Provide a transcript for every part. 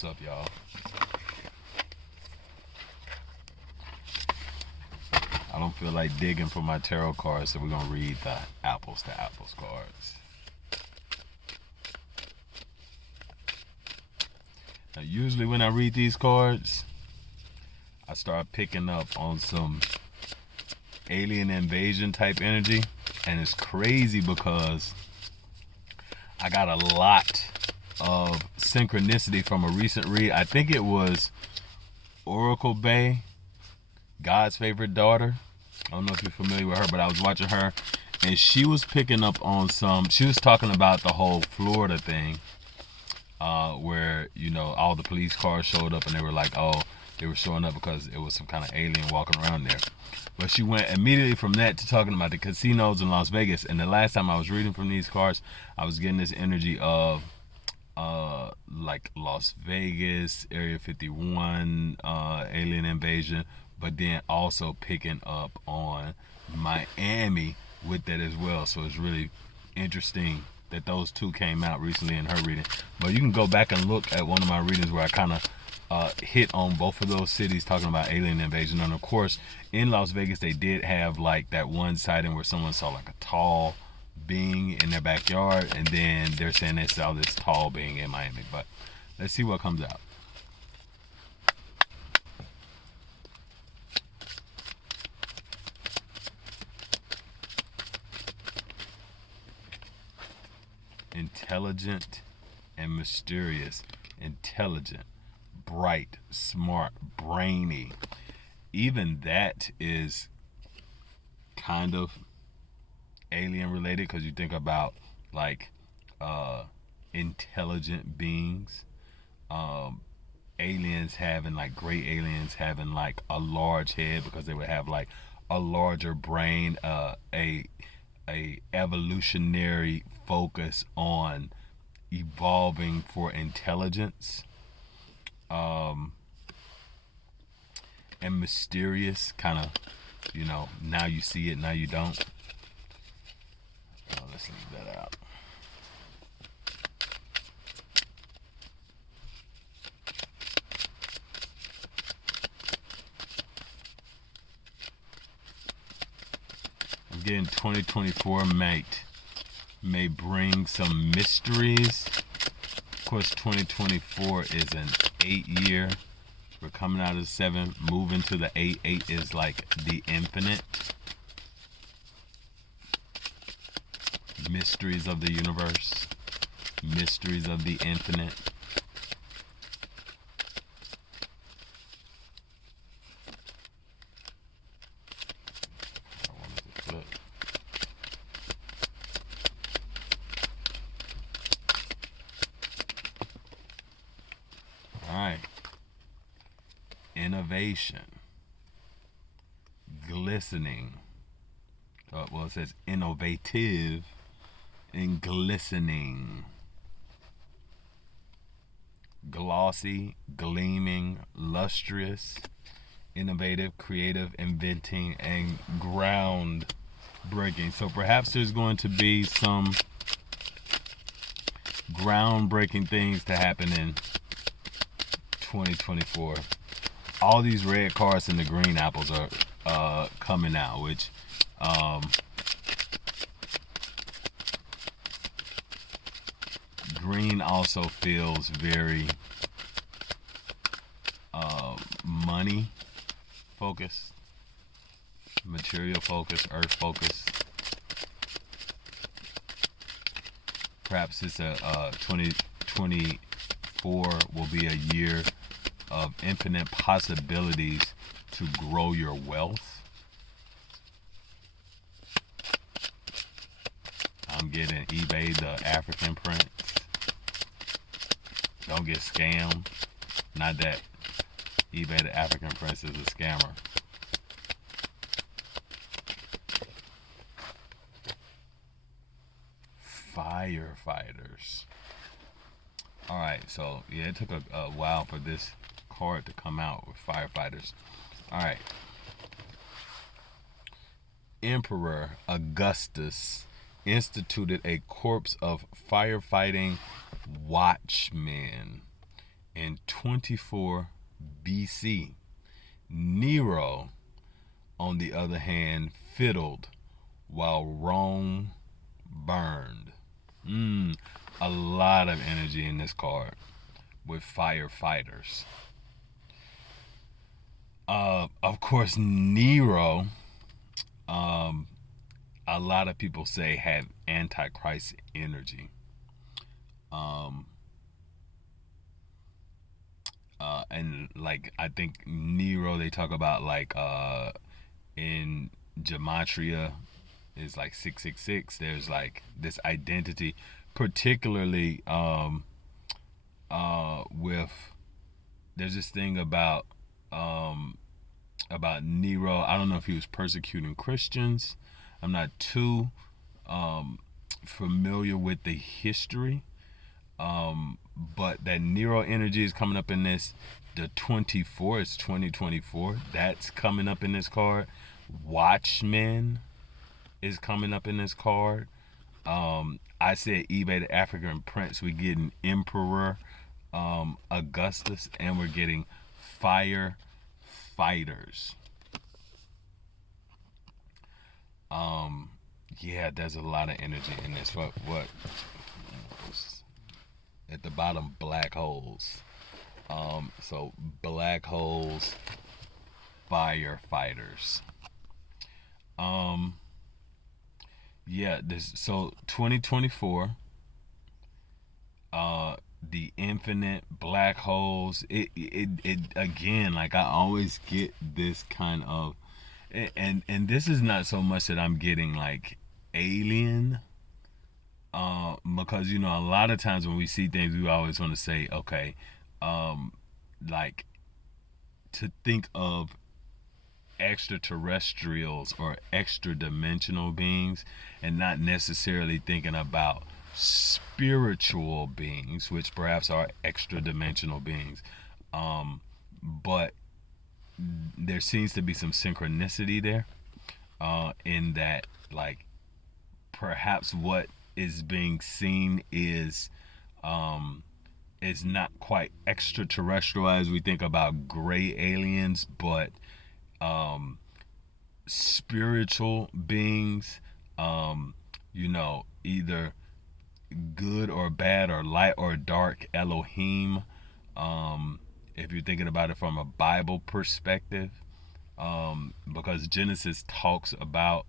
What's up, y'all? I don't feel like digging for my tarot cards, so we're gonna read the apples to apples cards. Now, usually when I read these cards, I start picking up on some alien invasion type energy, and it's crazy because I got a lot of synchronicity from a recent read. I think it was Oracle Bay, God's favorite daughter. I don't know if you're familiar with her, but I was watching her, and she was picking up on she was talking about the whole Florida thing, where, you know, all the police cars showed up and they were like, oh, they were showing up because it was some kind of alien walking around there. But she went immediately from that to talking about the casinos in Las Vegas. And the last time I was reading from these cards, I was getting this energy of like Las Vegas, Area 51, alien invasion, but then also picking up on Miami with that as well. So it's really interesting that those two came out recently in her reading. But you can go back and look at one of my readings where I kind of hit on both of those cities talking about alien invasion. And of course, in Las Vegas, they did have like that one sighting where someone saw like a tall being in their backyard, and then they're saying they saw this tall being in Miami. But let's see what comes out. Intelligent and mysterious. Intelligent, bright, smart, brainy. Even that is kind of alien related, because you think about like intelligent beings, aliens having like great aliens having like a large head because they would have like a larger brain, a evolutionary focus on evolving for intelligence, and mysterious, kind of, you know, now you see it, now you don't. Let's leave that out. I'm getting 2024 may bring some mysteries. Of course, 2024 is an 8-year. We're coming out of 7, moving to the 8. 8 is like the infinite. Mysteries of the universe, mysteries of the infinite. I wanted to flip. All right. Innovation. Glistening. Well, it says innovative and glistening. Glossy, gleaming, lustrous, innovative, creative, inventing, and groundbreaking. So perhaps there's going to be some groundbreaking things to happen in 2024. All these red cards and the green apples are coming out, which green also feels very money focused, material focused, earth focused. Perhaps it's 2024 will be a year of infinite possibilities to grow your wealth. I'm getting eBay, the African Prince. Don't get scammed. Not that eBay, the African Prince, is a scammer. Firefighters. Alright, so yeah, it took a while for this card to come out with firefighters. Alright. Emperor Augustus instituted a corps of firefighting watchmen in 24 BC. Nero, on the other hand, fiddled while Rome burned. A lot of energy in this card with firefighters. Of course, Nero, a lot of people say had Antichrist energy. And like I think Nero, they talk about like in gematria is like 666. There's like this identity, particularly with there's this thing about Nero. I don't know if he was persecuting Christians. I'm not too familiar with the history, but that Nero energy is coming up in this. The 24, it's 2024. That's coming up in this card. Watchmen is coming up in this card. I said eBay the African Prince. We're getting Emperor Augustus, and we're getting fire fighters. Yeah, there's a lot of energy in this. What at the bottom, black holes. So black holes, firefighters. Yeah, this so 2024. The infinite black holes. It again, like I always get this kind of, and this is not so much that I'm getting like alien. Because you know a lot of times when we see things, we always want to say, okay, like to think of extraterrestrials or extra dimensional beings, and not necessarily thinking about spiritual beings, which perhaps are extra dimensional beings. But there seems to be some synchronicity there, in that like perhaps what is being seen is not quite extraterrestrial as we think about gray aliens, but spiritual beings, you know, either good or bad or light or dark Elohim, if you're thinking about it from a Bible perspective, because Genesis talks about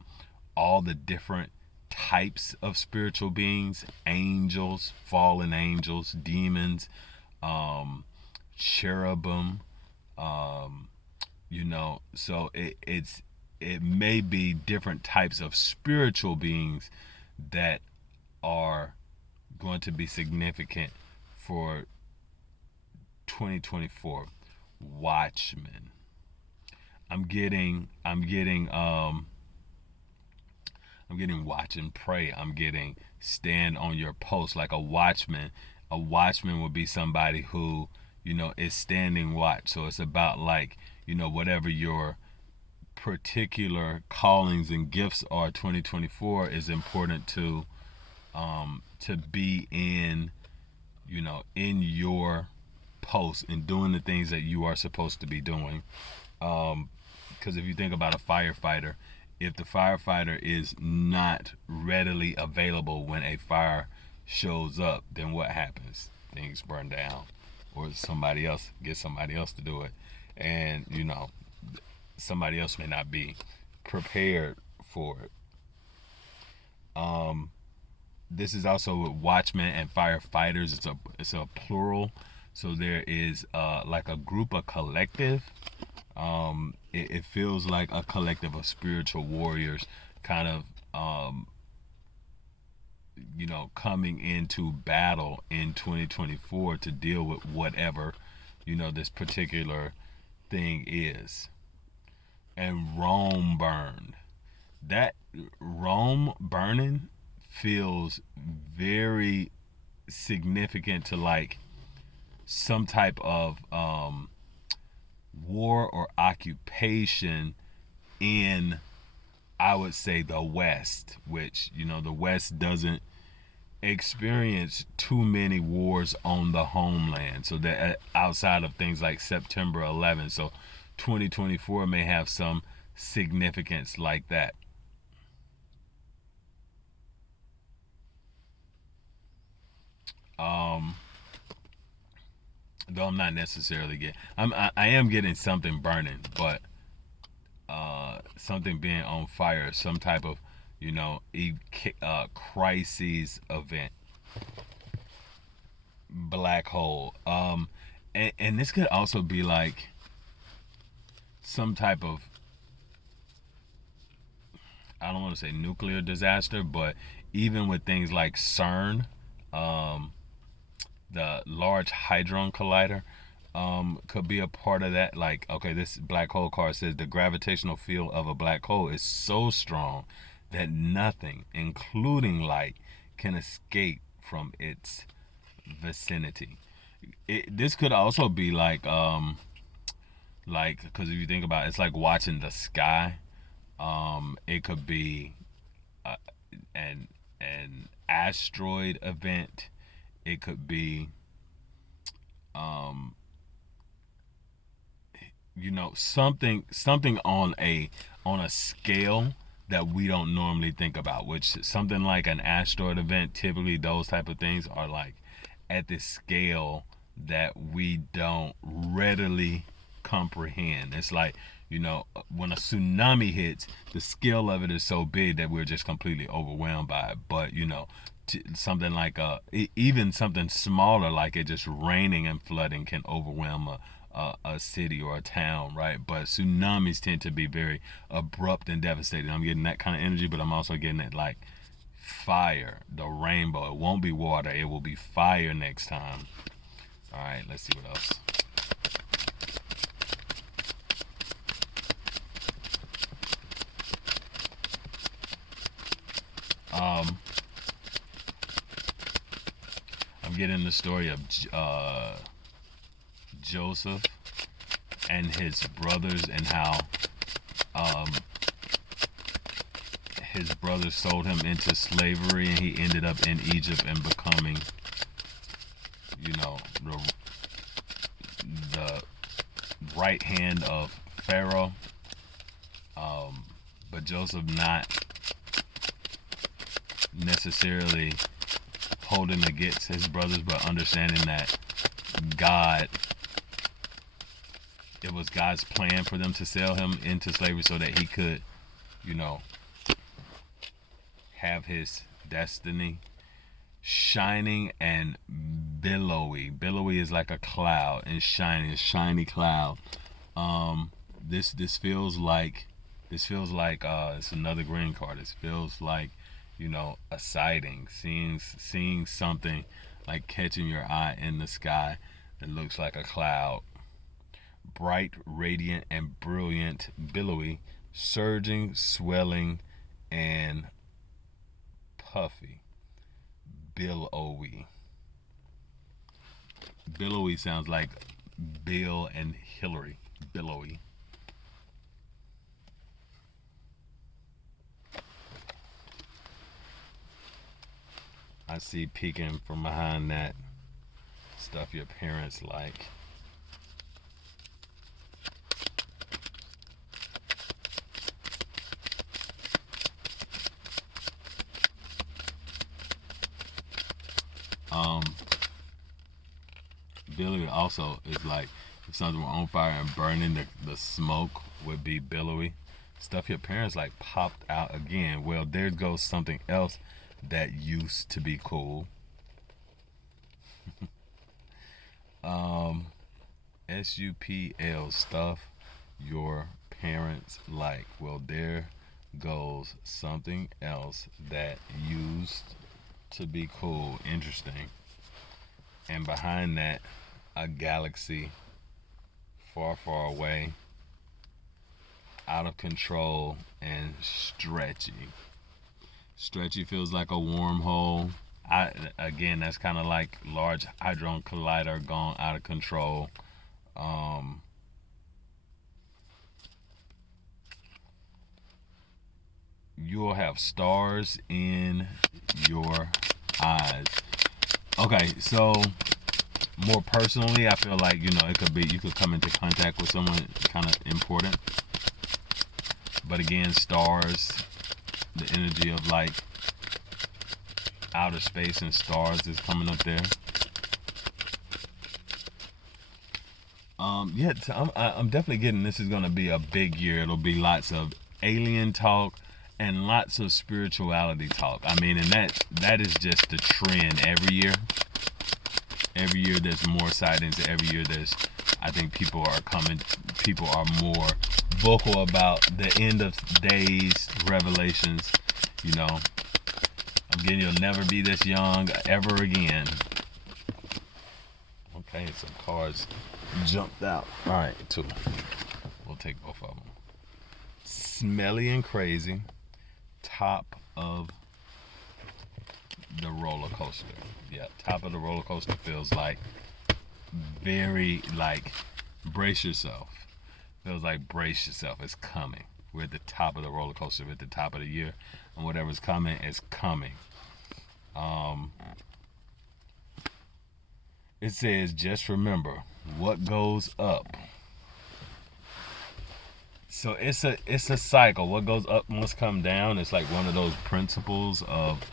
all the different types of spiritual beings: angels, fallen angels, demons, cherubim, you know, so it may be different types of spiritual beings that are going to be significant for 2024. Watchmen. I'm getting watch and pray. I'm getting stand on your post. Like a watchman would be somebody who, you know, is standing watch. So it's about like, you know, whatever your particular callings and gifts are, 2024 is important to be in, you know, in your post and doing the things that you are supposed to be doing. Because if you think about a firefighter, if the firefighter is not readily available when a fire shows up, then what happens? Things burn down, or somebody else gets somebody else to do it, and you know, somebody else may not be prepared for it. This is also with watchmen and firefighters. It's a plural, so there is like a group, a collective. It feels like a collective of spiritual warriors, kind of you know, coming into battle in 2024 to deal with whatever, you know, this particular thing is. And Rome burned. That Rome burning feels very significant to like some type of war or occupation in, I would say, the West, which, you know, the West doesn't experienced too many wars on the homeland. So that outside of things like September 11th, so 2024 may have some significance like that. Um, though I'm not necessarily getting, I am getting something burning, but something being on fire, some type of, crises event, black hole. And this could also be like some type of, I don't want to say nuclear disaster, but even with things like CERN, um, the Large Hadron Collider, could be a part of that. Like, okay, this black hole card says the gravitational field of a black hole is so strong that nothing, including light, can escape from its vicinity. This could also be like because if you think about it, it's like watching the sky. It could be uh, an asteroid event. It could be um, something on a scale that we don't normally think about, which something like an asteroid event, typically those type of things are like at this scale that we don't readily comprehend. It's like, when a tsunami hits, the scale of it is so big that we're just completely overwhelmed by it. But something like even something smaller, like it just raining and flooding, can overwhelm a city or a town, right? But tsunamis tend to be very abrupt and devastating. I'm getting that kind of energy, but I'm also getting it like fire, the rainbow. It won't be water, it will be fire next time. All right, let's see what else. I'm getting the story of Joseph and his brothers, and how um, his brothers sold him into slavery, and he ended up in Egypt and becoming, the right hand of Pharaoh. But Joseph not necessarily holding against his brothers, but understanding that God, it was God's plan for them to sell him into slavery so that he could, have his destiny. Shining and billowy. Billowy is like a cloud, and shining is shiny cloud. This feels like it's another green card. This feels like, a sighting, seeing something, like catching your eye in the sky that looks like a cloud. Bright, radiant, and brilliant, billowy, surging, swelling, and puffy. Billowy. Billowy sounds like Bill and Hillary. Billowy. I see peeking from behind that stuff your parents like. Um, Billowy also is like if something were on fire and burning, the smoke would be billowy. Stuff your parents like popped out again. Well, there goes something else that used to be cool. SUPL, stuff your parents like. Well, there goes something else that used to be cool. Interesting. And behind that, a galaxy far, far away, out of control, and stretchy. Stretchy feels like a wormhole. Again, that's kind of like Large Hadron Collider gone out of control. You'll have stars in your eyes. Okay, so more personally, I feel like, it could be, you could come into contact with someone kind of important. But again, stars, the energy of like outer space and stars is coming up there. Yeah, I'm definitely getting this is gonna be a big year. It'll be lots of alien talk and lots of spirituality talk. I mean, and that is just the trend every year. Every year there's more sightings. Every year I think people are more vocal about the end of days revelations. I'm getting, you'll never be this young ever again. Okay, some cards jumped out. All right, two. We'll take both of them. Smelly and crazy. Top of the roller coaster. Yeah, top of the roller coaster feels like very like brace yourself. Feels like brace yourself. It's coming. We're at the top of the roller coaster. We're at the top of the year, and whatever's coming is coming. It says, just remember, what goes up. So it's a cycle. What goes up must come down. It's like one of those principles of,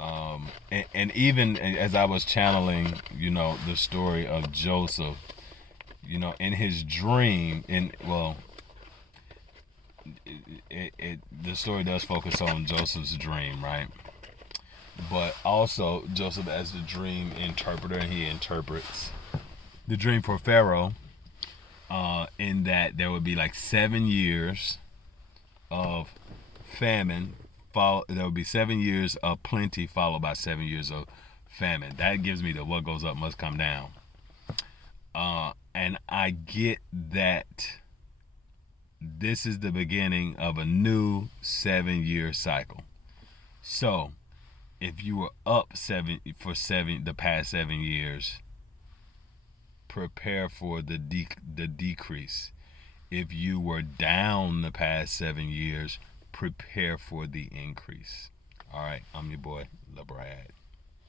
and even as I was channeling, the story of Joseph, in his dream, the story does focus on Joseph's dream, right? But also Joseph as the dream interpreter, and he interprets the dream for Pharaoh, in that there would be like 7 years of famine. There would be 7 years of plenty followed by 7 years of famine. That gives me the what goes up must come down. And I get that this is the beginning of a new 7-year cycle. So if you were up the past 7 years, prepare for the decrease. If you were down the past 7 years, prepare for the increase. All right, I'm your boy, LaBrad.